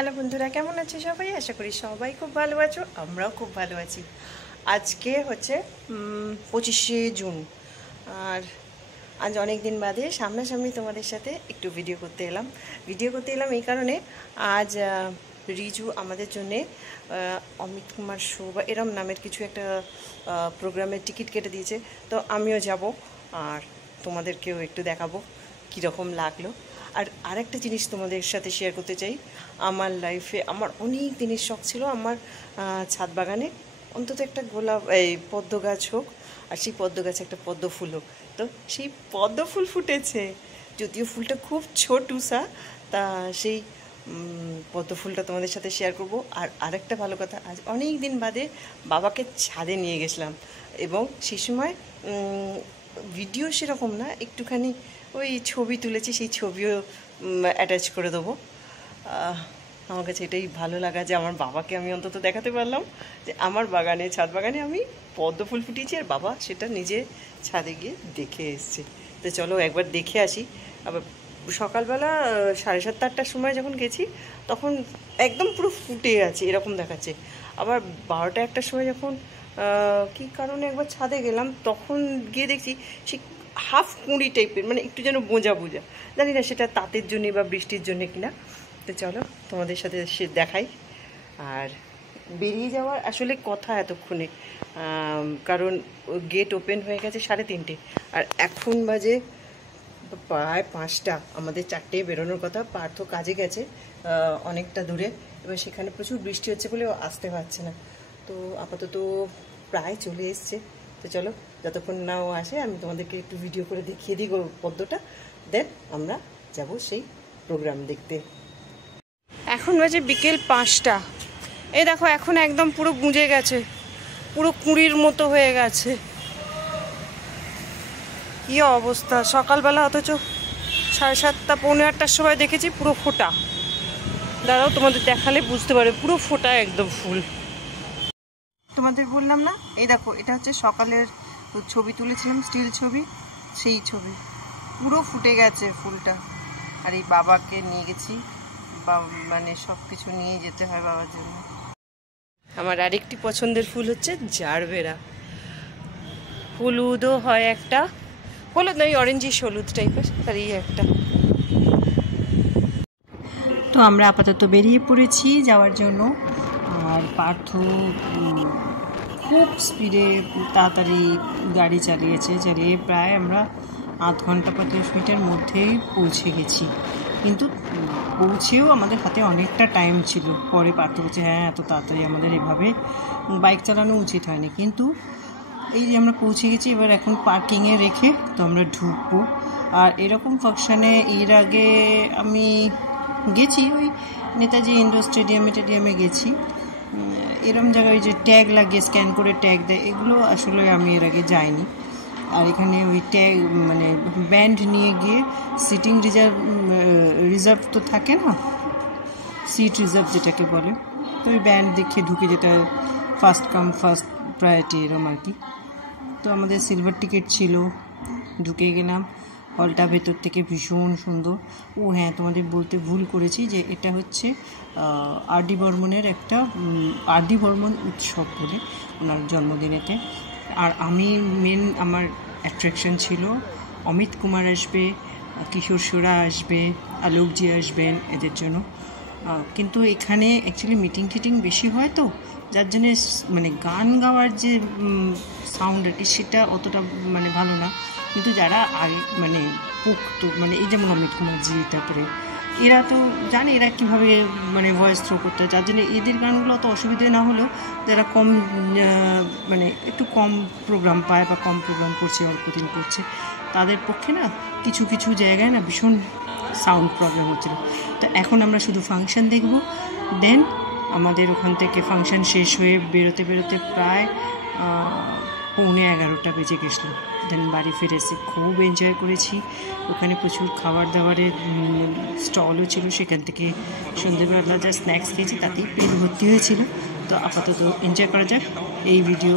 হ্যালো বন্ধুরা, কেমন আছে সবাই? আশা করি সবাই খুব ভালো আছো, আমরাও খুব ভালো আছি। আজকে হচ্ছে 25শে জুন। আর আজ অনেক দিন বাদে সামনাসামনি তোমাদের সাথে একটু ভিডিও করতে এলাম এই কারণে, আজ রিজু আমাদের জন্যে অমিত কুমার শো বা এরম নামের কিছু একটা প্রোগ্রামের টিকিট কেটে দিয়েছে। তো আমিও যাব আর তোমাদেরকেও একটু দেখাবো কীরকম লাগলো। আর আরেকটা জিনিস তোমাদের সাথে শেয়ার করতে চাই। আমার লাইফে আমার অনেক দিনের শখ ছিল আমার ছাদ বাগানে অন্তত একটা গোলাপ পদ্ম গাছ হোক, আর সেই পদ্ম গাছে একটা পদ্ম ফুল হোক। তো সেই পদ্ম ফুল ফুটেছে, যদিও ফুলটা খুব ছোটুসা, তা সেই পদ্ম ফুলটা তোমাদের সাথে শেয়ার করব। আর আরেকটা ভালো কথা, আজ অনেক দিন বাদে বাবাকে ছাদে নিয়ে গেছিলাম, এবং সেই সময় ভিডিও সেরকম না, একটুখানি ওই ছবি তুলেছি, সেই ছবিও অ্যাটাচ করে দেবো। আমার কাছে এটাই ভালো লাগা যে আমার বাবাকে আমি অন্তত দেখাতে পারলাম যে আমার বাগানে, ছাদ বাগানে আমি পদ্ম ফুল ফুটিয়েছি, আর বাবা সেটা নিজে ছাদে গিয়ে দেখে এসছে। তো চলো একবার দেখে আসি। আবার সকালবেলা 7:30-8টার সময় যখন গেছি তখন একদম পুরো ফুটে আছে এরকম দেখাচ্ছে। আবার 12টা-1টার সময় যখন কী কারণে একবার ছাদে গেলাম, তখন গিয়ে দেখছি সে হাফ কুঁড়ি টাইপের, মানে একটু যেন বোঝা জানি না সেটা তাতের জন্যে বা বৃষ্টির জন্যে কিনা। তো চলো তোমাদের সাথে সে দেখাই। আর বেরিয়ে যাওয়ার আসলে কথা এতক্ষণে, কারণ গেট ওপেন হয়ে গেছে 3:30, আর এখন বাজে প্রায় 5টা। আমাদের 4টায় বেরোনোর কথা। পার্থ কাজে গেছে অনেকটা দূরে, এবার সেখানে প্রচুর বৃষ্টি হচ্ছে বলে আসতে পারছে না। তো আপাতত প্রায় চলে এসছে। তো চলো যতক্ষণ না ও আসে আমি তোমাদেরকে একটু ভিডিও করে দেখিয়ে দিই পদ্মটা, দেন আমরা যাব সেই প্রোগ্রাম দেখতে। এখন বাজে বিকেল 5টা। এই দেখো এখন একদম পুরো গুঁজে গেছে, পুরো কুঁড়ির মতো হয়ে গেছে। কী অবস্থা! সকালবেলা অথচ 7:30 পৌনে 8টার সময় দেখেছি পুরো ফোটা। দাঁড়াও তোমাদের দেখালে বুঝতে পারবে, পুরো ফোটা একদম ফুল। তোমাদের বললাম না, এই দেখো এটা হচ্ছে সকালের ছবি তুলেছিলাম, স্টিল ছবি, সেই ছবি। পুরো ফুটে গেছে ফুলটা। আর এই বাবাকে নিয়ে গেছি, মানে সব কিছু নিয়ে যেতে হয় বাবার জন্য। আমার আরেকটি পছন্দের ফুল হচ্ছে জারবেরা। হলুদও হয় একটা, হলুদ নয় অরেঞ্জিশ হলুদ টাইপের, আর এই একটা। তো আমরা আপাতত বেরিয়ে পড়েছি যাওয়ার জন্য। আর পার্থ খুব স্পিডে তাড়াতাড়ি গাড়ি চালিয়ে প্রায় আমরা 0.5 ঘন্টা 45 মিনিটের মধ্যেই পৌঁছে গেছি। কিন্তু পৌঁছেও আমাদের হাতে অনেকটা টাইম ছিল। পরে পার্থ বলছে হ্যাঁ এত তাড়াতাড়ি আমাদের এভাবে বাইক চালানো উচিত হয়নি। কিন্তু এই যে আমরা পৌঁছে গেছি, এবার এখন পার্কিংয়ে রেখে তো আমরা ঢুকবো। আর এরকম ফাংশানে এর আগে আমি গেছি, ওই নেতাজি ইন্ডোর স্টেডিয়ামে গেছি। এরম জায়গায় ওই যে ট্যাগ লাগিয়ে স্ক্যান করে ট্যাগ দেয়, এগুলো আসলে আমি এর আগে যাইনি। আর এখানে ওই ট্যাগ মানে ব্যান্ড নিয়ে গিয়ে সিটিং রিজার্ভ তো থাকে না, সিট রিজার্ভ যেটাকে বলে, তো ওই ব্যান্ড দেখে ঢুকে, যেটা ফার্স্ট কাম ফার্স্ট প্রায়োরিটি এরম আর কি। তো আমাদের সিলভার টিকিট ছিল, ঢুকে গেলাম। হলটা ভেতর থেকে ভীষণ সুন্দর। ও হ্যাঁ, তোমাদের বলতে ভুল করেছি যে এটা হচ্ছে আর.ডি. বর্মনের একটা আর.ডি. বর্মন উৎসব বলে ওনার জন্মদিনেতে। আর আমি আমার অ্যাট্রাকশন ছিল অমিত কুমার আসবে, কিশোর সুরা আসবে, আলোকজি আসবেন, এদের জন্য। কিন্তু এখানে অ্যাকচুয়ালি মিটিং টিটিং বেশি হয়, তো যার জন্যে মানে গান গাওয়ার যে সাউন্ড আর কি, সেটা অতটা মানে ভালো না। কিন্তু যারা আগে মানে পুক্ত, মানে এই যেমন অমিত কুমারজি, তারপরে এরা তো জানে এরা কীভাবে মানে ভয়েস থ্রো করতে হয়, যার জন্য এদের গানগুলো অত অসুবিধে না হলেও যারা কম মানে একটু কম প্রোগ্রাম পায় বা কম প্রোগ্রাম করছে, অল্প দিন করছে, তাদের পক্ষে না কিছু কিছু জায়গায় না ভীষণ সাউন্ড প্রবলেম হচ্ছিল। তো এখন আমরা শুধু ফাংশন দেখব। দেন আমাদের ওখান থেকে ফাংশন শেষ হয়ে বেরোতে প্রায় 11:15 বেজে গেছিলো। দেন বাড়ি ফিরে এসে খুব এনজয় করেছি। ওখানে প্রচুর খাবার দাবারের স্টলও ছিল, সেখান থেকে সন্ধ্যেবেলা যা স্ন্যাক্স খেয়েছি তাতেই পেট ভর্তি হয়েছিল। তো আপাতত এনজয় করা যাক। এই ভিডিও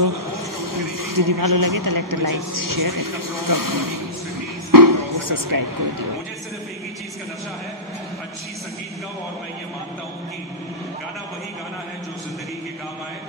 যদি ভালো লাগে তাহলে একটা লাইক, শেয়ার, সাবস্ক্রাইব করে দিও। अच्छी संगीत गाओ, और मैं ये मानता हूँ कि गाना वही गाना है जो जिंदगी के काम आए।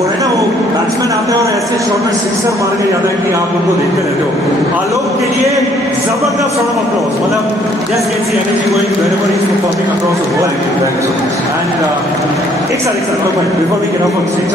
वो है ना, वो बैट्समैन आते हैं और ऐसे शॉट में सिक्सर मार के जाता है कि आप उनको देखते रहते हो। आलोक के लिए जबरदस्त राउंड ऑफ अप्लॉज, मतलब just can see energy going wherever he is performing across the world. And एक साथ before we get off on stage,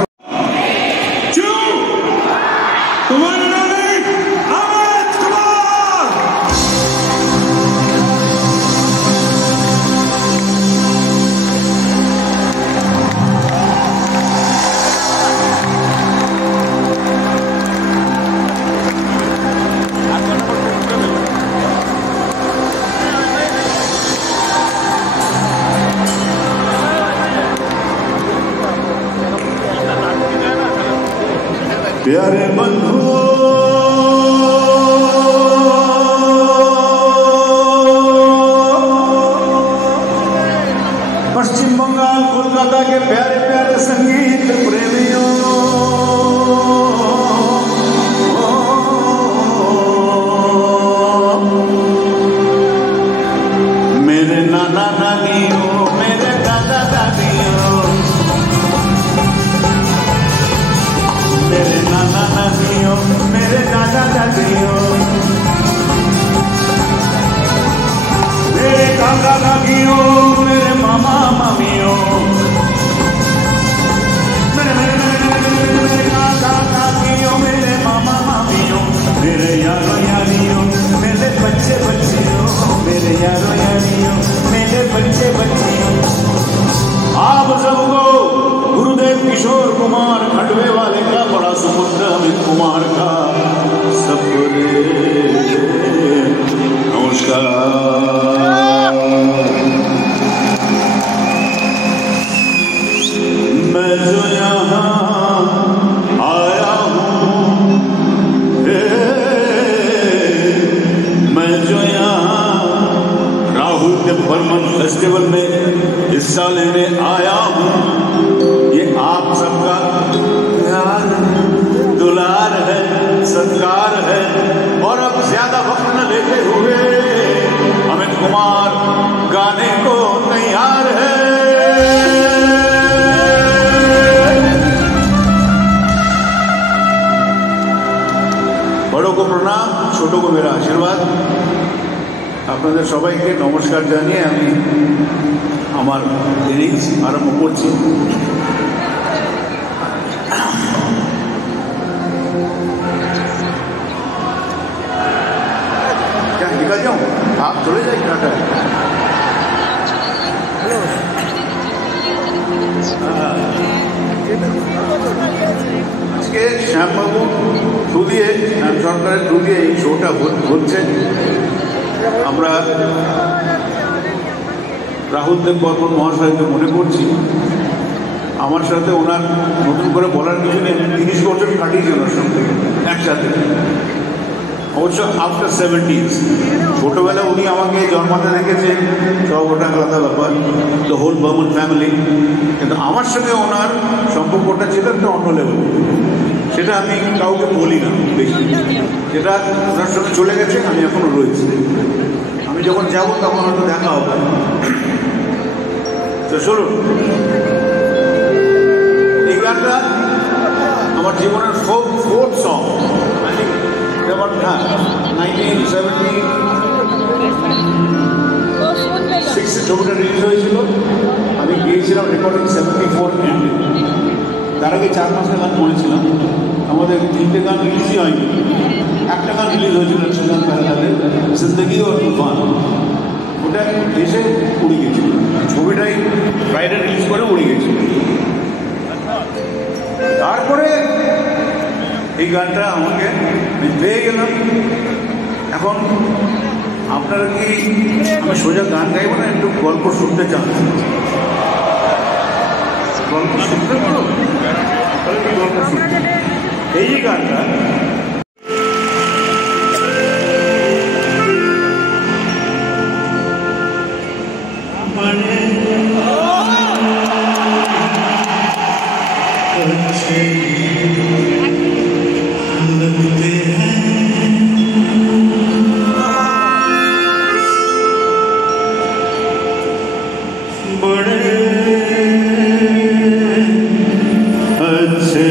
प्यारे बंधु पश्चिम बंगाल कोलकाता के प्यारे प्यारे संगीत प्रेमियों, मेरे नाना नानियों, मेरे दादा दादियों, मेरे नाना नानियों, मेरे दादा दादियों, मेरे काका काकियों, मेरे मामा मामियों, मेरे काका काकियों, मेरे मामा मामियों, मेरे यारों यारियों, मेरे बच्चे बच्चियों, मेरे यारों यारियों, मेरे बच्चे बच्चियों, आप सबको गुरुदेव किशोर कुमार खंडवे वाले का बड़ा सुपुत्र अमित कुमार का नमस्कार। मैं जो यहाँ आया हूँ, मैं जो यहाँ राहुल के बर्मन फेस्टिवल में हिस्सा लेने आया हूँ, ये आप सबका प्यार दुलार है, सत्कार है। और अब ज्यादा वक्त न लेते हुए अमित कुमार गाने को तैयार है। बड़ों को प्रणाम, छोटों को मेरा आशीर्वाद। আপনাদের সবাইকে নমস্কার জানিয়ে আমি আমার লিরিক্স আরম্ভ করছি। निकल जाऊं, आप चले जाए घाटा। আজকে শ্যামবাবু থ্রু দিয়ে, শ্যাম সরকারের থ্রু দিয়ে এই শোটা হচ্ছে। আমরা রাহুল দেব বর্মন মহাশয়কে মনে করছি। আমার সাথে ওনার নতুন করে বলার কিছু নেই, 30 বছর কাটিয়েছে ওনার সঙ্গে একসাথে, অবশ্য আফটার 70s। ছোটোবেলা উনি আমাকে জন্মাতে দেখেছেন, সব ওটা আলাদা ব্যাপার, দ্য হোল বর্মন ফ্যামিলি। কিন্তু আমার সঙ্গে ওনার সম্পর্কটা ছিল একটা অন্য লেভেল, সেটা আমি কাউকে বলি না বেশি। যেটা ওনার সঙ্গে চলে গেছে, আমি এখনও রয়েছি। আমি যখন যাবো তখন হয়তো দেখা হবে। তো শুনুন, এই গানটা আমার জীবনের ফোর্থ সং। যেমন 1976 ছবিটা রিলিজ হয়েছিল, আমি গিয়েছিলাম রেকর্ডিং 74 এন্ডে। তার আগে 4 মাসের গান করেছিলাম। আমাদের 3টে গান রিলিজই হয়নি, একটা গান রিলিজ হয়েছিল সুলতান প্যারালালে, জিন্দগি ও তুফান। ওটা এসে উড়ে গেছিল, ছবিটাই ফ্রাইডে রিলিজ করে উড়ে গেছিল। তারপরে এই গানটা আমাকে পেয়ে গেলাম। এখন আপনারা কি আমি সোজা গান গাইব না একটু গল্প শুনতে চান? গল্প শুনতে পারো? গল্প শুনতে এই যে গানটা बड़े अच्छे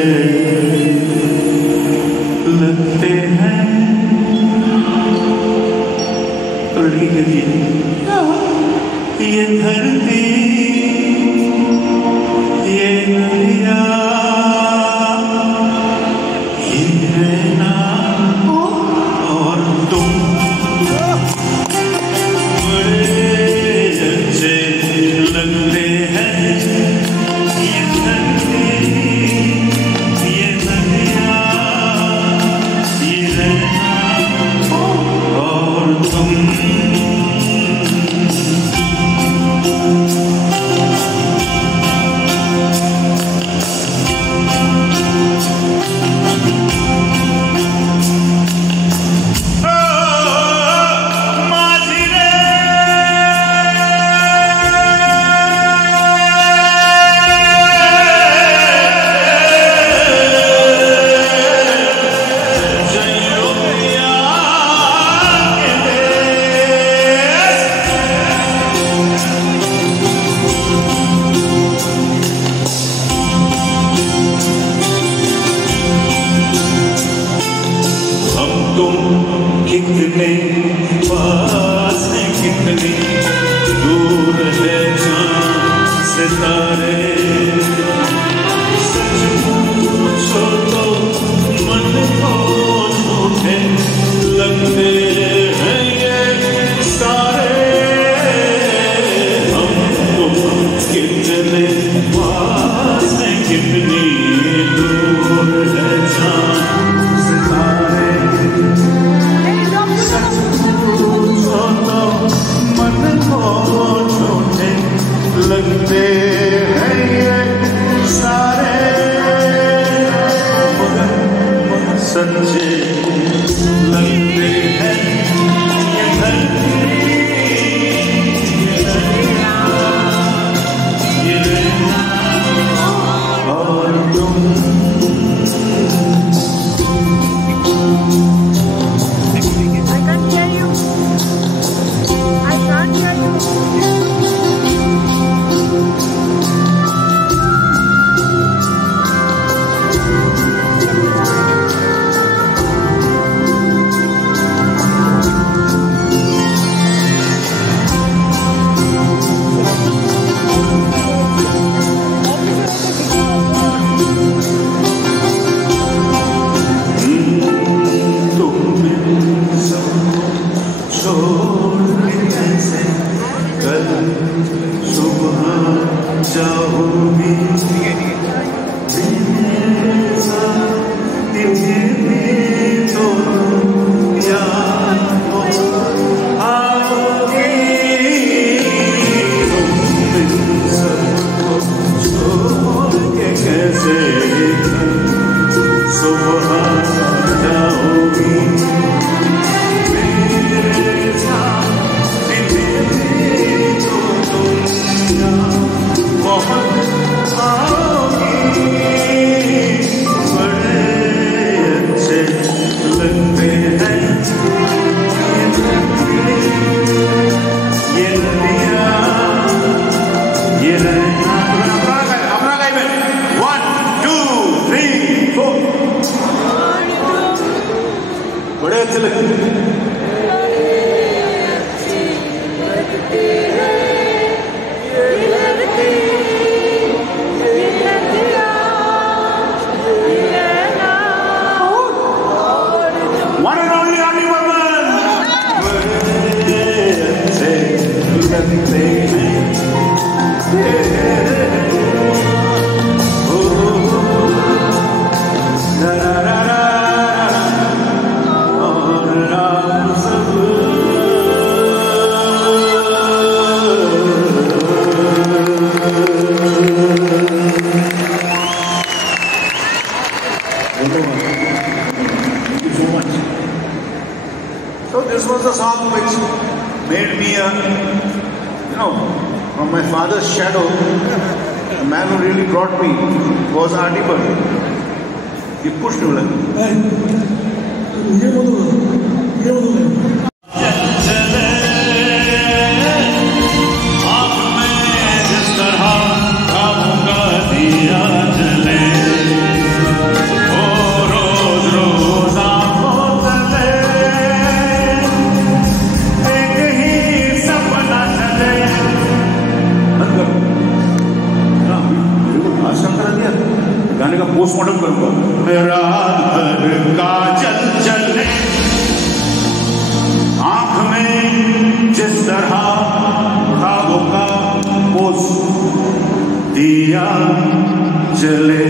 सच्चे लगते हैं ये धरती ये और तुम I can't hear you. I can't hear you. बड़े अच्छे लगते हैं। One and only Ali Burman. बड़े अच्छे लगते हैं। So this was a song which made me from my father's shadow, the man who really brought me was R.D. Burman. He pushed me like. गाने का पोस्टमार्टम करूंगा। रात भर काजल चले आंख में जिस तरह ख्वाबों का पोस दिया जले।